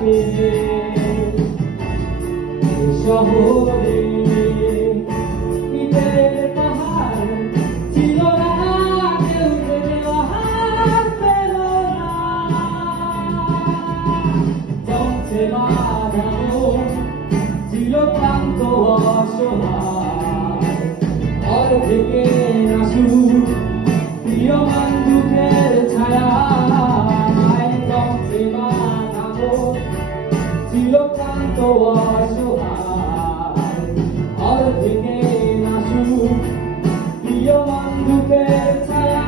থাকে শহরে ঈদের পাহাড় ছিল না কেউ দেওয়ার পেল না জমছে বাঁধানো ছিল ক্লান্ত অসহায় অর্ধেকে নাশু প্রিয় বন্ধুকের ছায়া জমছে বাঁধানো ছিল ক্লান্ত অসহায় অর্ধেকে নাশু প্রিয় বন্ধুকের ছায়া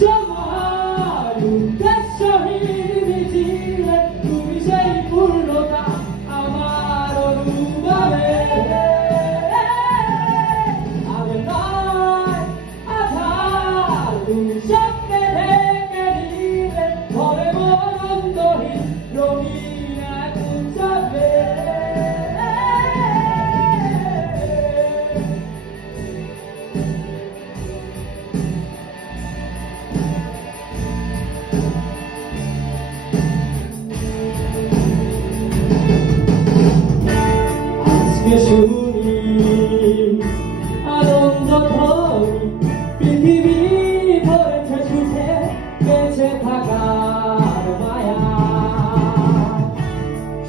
সময় উদ্দেশ্যহীন মিছিলে তুমি সেই পূর্ণতা আমার অনুভবে আর নয় আধার তুমি স্বপ্নে ঢেকে দিলে ভরে মনন্দহীন রঙিন এক উৎসবে শুনি আনন্দ ধ্বনি পৃথিবী ভরেছে সুখে বেঁচে থাকার মায়া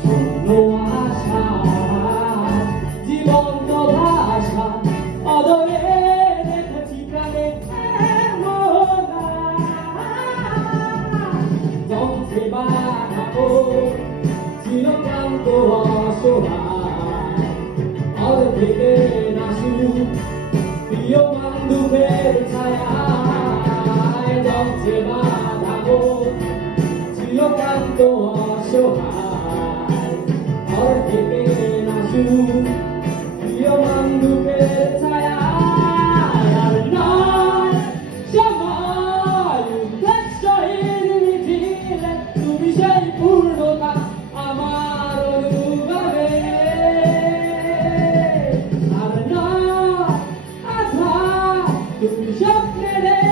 শূন্য আশা জীবন্ত ভাষা অদরে দেখেছি প্রাণে জমছে বাঁধানো ছিল ক্লান্ত অসহায় অর্ধেকে নাশু প্রিয় বন্ধুকের ছায়ায় জমছে বাঁধানো ছিল ক্লান্ত অসহায় অর্ধেকে নাশু প্রিয় বন্ধুকের ছায়ায় আর নয় সময় উদ্দেশ্যহীন মিছিলে তুমি সেই পূর্ণতা আমার অনুভবে তুমি স্বপ্নে